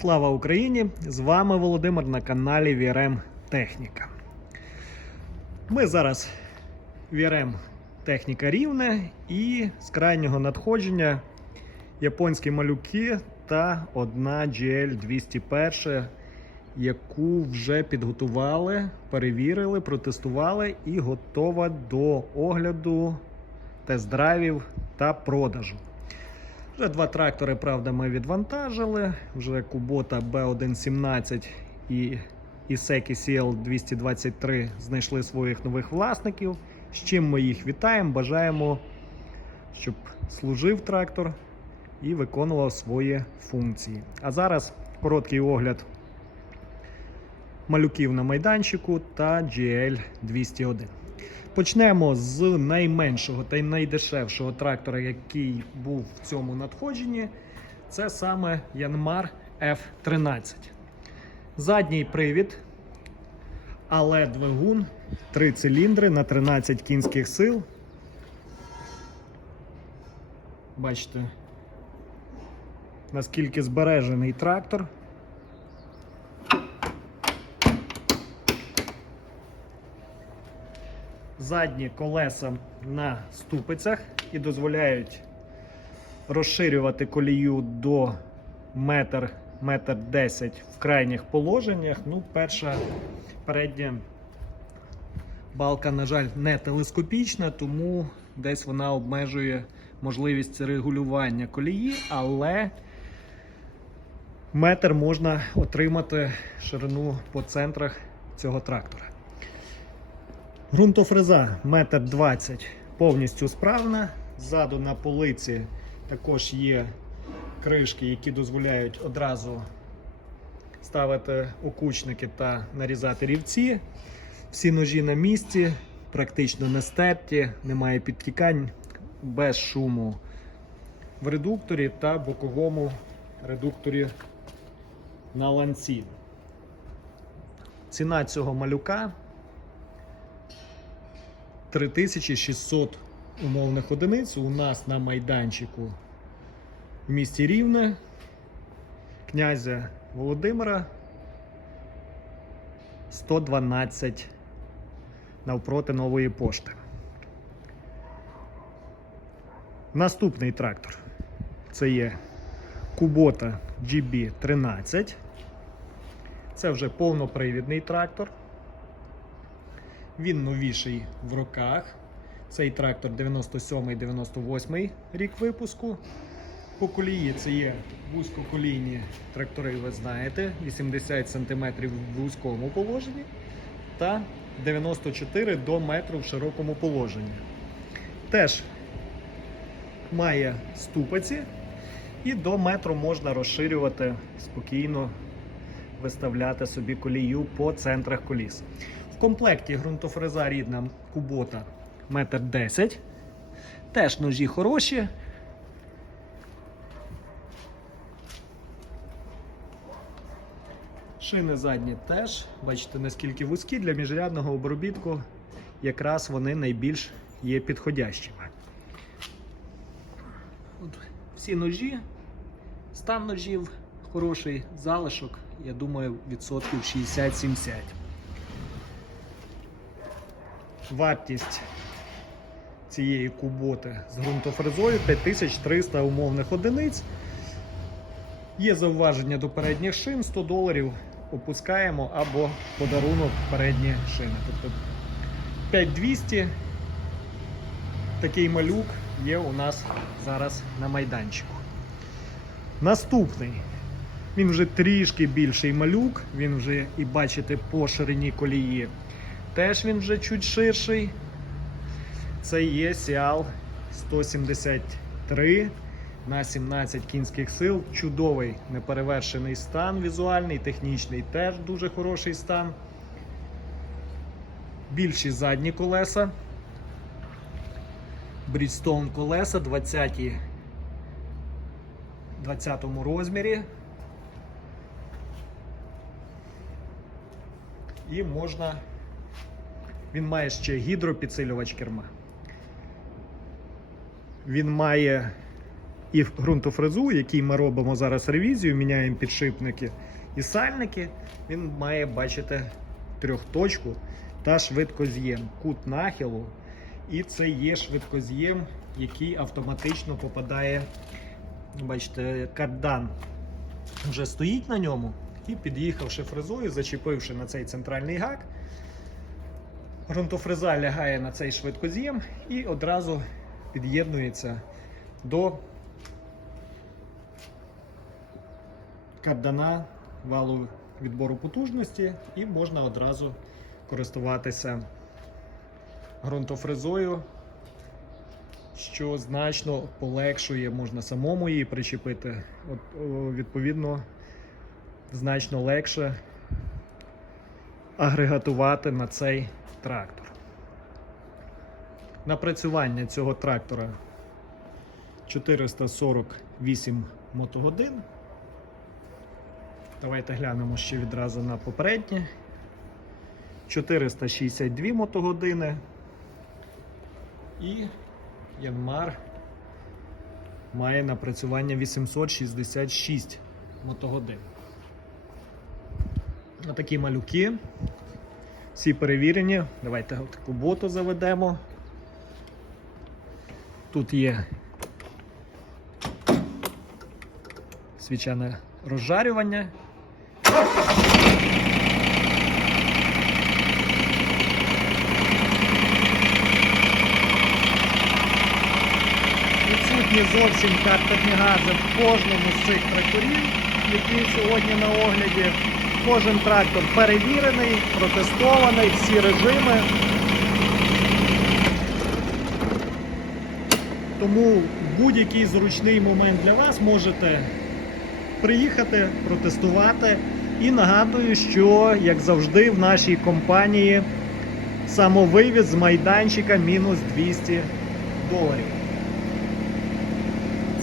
Слава Україні! З вами Володимир на каналі VRM Техніка. Ми зараз VRM Техніка Рівне і з крайнього надходження японські малюки та одна GL 201, яку вже підготували, перевірили, протестували і готова до огляду, тест-драйвів та продажу. Вже два трактори, правда, ми відвантажили. Вже Кубота B117 і Ісекі CL223 знайшли своїх нових власників. З чим ми їх вітаємо. Бажаємо, щоб служив трактор і виконував свої функції. А зараз короткий огляд малюків на майданчику та GL201. Почнемо з найменшого та й найдешевшого трактора, який був в цьому надходженні. Це саме Янмар F13. Задній привід, але двигун, три циліндри на 13 кінських сил. Бачите, наскільки збережений трактор. Задні колеса на ступицях і дозволяють розширювати колію до метр, метр 10 в крайніх положеннях. Ну, перша передня балка, на жаль, не телескопічна, тому десь вона обмежує можливість регулювання колії, але метр можна отримати ширину по центрах цього трактора. Грунтофреза 1,20 м повністю справна. Ззаду на полиці також є кришки, які дозволяють одразу ставити окучники та нарізати рівці. Всі ножі на місці, практично не стерті, немає підтікань, без шуму в редукторі та боковому редукторі на ланці. Ціна цього малюка 3600 умовних одиниць у нас на майданчику в місті Рівне, князя Володимира 112 навпроти нової пошти. Наступний трактор це є Кубота GB13. Це вже повнопривідний трактор. Він новіший в роках. Цей трактор 97-98 рік випуску. По колії це є вузькоколійні трактори, ви знаєте, 80 см в вузькому положенні та 94 до метру в широкому положенні. Теж має ступиці і до метру можна розширювати спокійно, виставляти собі колію по центрах коліс. В комплекті ґрунтофреза рідна кубота 1,10 м. Теж ножі хороші. Шини задні теж, бачите, наскільки вузькі для міжрядного обробітку, якраз вони найбільш є підходящими. От всі ножі, стан ножів хороший, залишок, я думаю, відсотків 60-70. Вартість цієї куботи з ґрунтофрезою 5300 умовних одиниць. Є зауваження до передніх шин 100 доларів опускаємо або подарунок передні шини. Тобто 5200 такий малюк є у нас зараз на майданчику. Наступний. Він вже трішки більший малюк, він вже і бачите по ширині колії. Теж він вже чуть ширший. Це є Сіал 173 на 17 кінських сил. Чудовий неперевершений стан візуальний, технічний теж дуже хороший стан. Більші задні колеса. Брідстоун колеса 20 20 розмірі. І можна він має ще гідропідсилювач керма. Він має і ґрунтофрезу, який ми робимо зараз ревізію, міняємо підшипники і сальники, він має бачити трьохточку та швидкоз'єм, кут нахилу. І це є швидкоз'єм, який автоматично попадає. Бачите, кардан вже стоїть на ньому, і під'їхавши фрезою, зачепивши на цей центральний гак, ґрунтофреза лягає на цей швидкоз'єм і одразу під'єднується до кардана валу відбору потужності, і можна одразу користуватися ґрунтофрезою, що значно полегшує, можна самому її причепити. От, відповідно, значно легше агрегатувати на цей трактор. Напрацювання цього трактора 448 мотогодин. Давайте глянемо ще відразу на попереднє. 462 мотогодини. І Янмар має напрацювання 866 мотогодин. Отакі малюки. Всі перевірені. Давайте таку боту заведемо. Тут є свічане розжарювання. Відсутні зовсім картерні гази в кожному з цих тракторів, які сьогодні на огляді. Кожен трактор перевірений, протестований, всі режими. Тому будь-який зручний момент для вас можете приїхати, протестувати. І нагадую, що, як завжди, в нашій компанії самовивіз з майданчика мінус 200 доларів.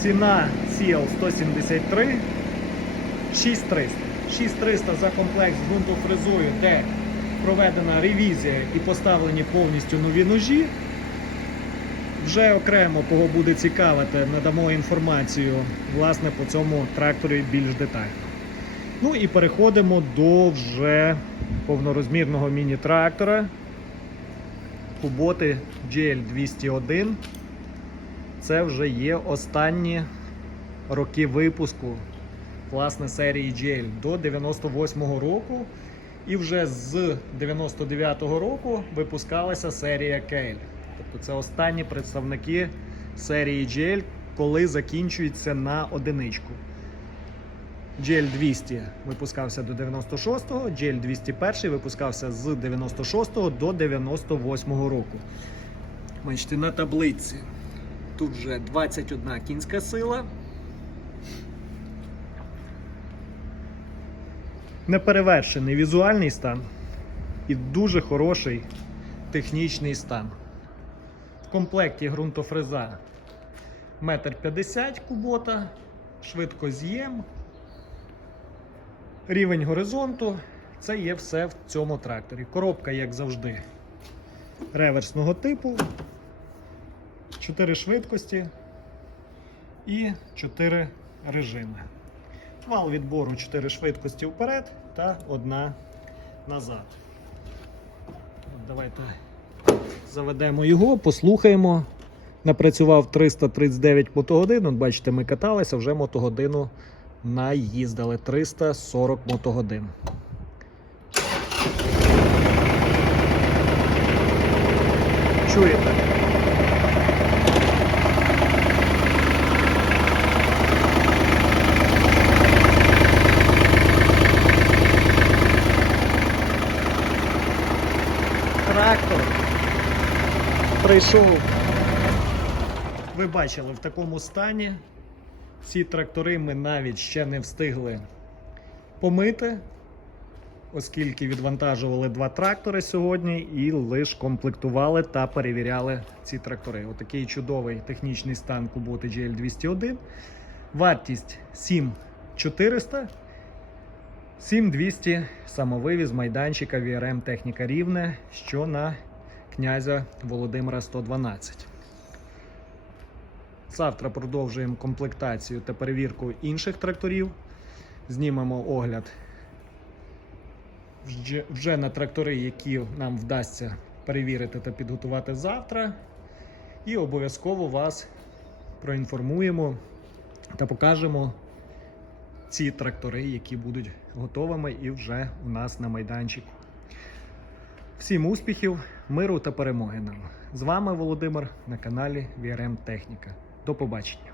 Ціна CL 173 6300. 6300 за комплект з ґрунтофрезою, де проведена ревізія і поставлені повністю нові ножі. Вже окремо, кого буде цікавити, надамо інформацію власне по цьому тракторі більш детально. Ну і переходимо до вже повнорозмірного міні-трактора Куботи GL201. Це вже є останні роки випуску власне серії GL до 98-го року. І вже з 99-го року випускалася серія KL. Тобто це останні представники серії GL, коли закінчується на одиничку. GL 200 випускався до 96-го, GL 201 випускався з 96-го до 98-го року. Бачите, на таблиці тут вже 21 кінська сила. Неперевершений візуальний стан і дуже хороший технічний стан. В комплекті ґрунтофреза 1,50 м кубота, швидкоз'єм, рівень горизонту. Це є все в цьому тракторі. Коробка, як завжди, реверсного типу, 4 швидкості і 4 режими. Вал відбору 4 швидкості вперед та одна назад. От Давайте заведемо його, послухаємо. Напрацював 339 мотогодин. От бачите, ми каталися, вже мотогодину наїздили 340 мотогодин. Чуєте? Трактор прийшов. Ви бачили в такому стані. Ці трактори ми навіть ще не встигли помити, оскільки відвантажували два трактори сьогодні і лише комплектували та перевіряли ці трактори. Отакий чудовий технічний стан Kubota GL201. Вартість 7400. 7200 самовивіз майданчика VRM Техніка Рівне, що на князя Володимира 112. Завтра продовжуємо комплектацію та перевірку інших тракторів. Знімемо огляд вже, на трактори, які нам вдасться перевірити та підготувати завтра. І обов'язково вас проінформуємо та покажемо ці трактори, які будуть готовими і вже у нас на майданчику. Всім успіхів, миру та перемоги нам! З вами Володимир на каналі VRM Техніка. До побачення!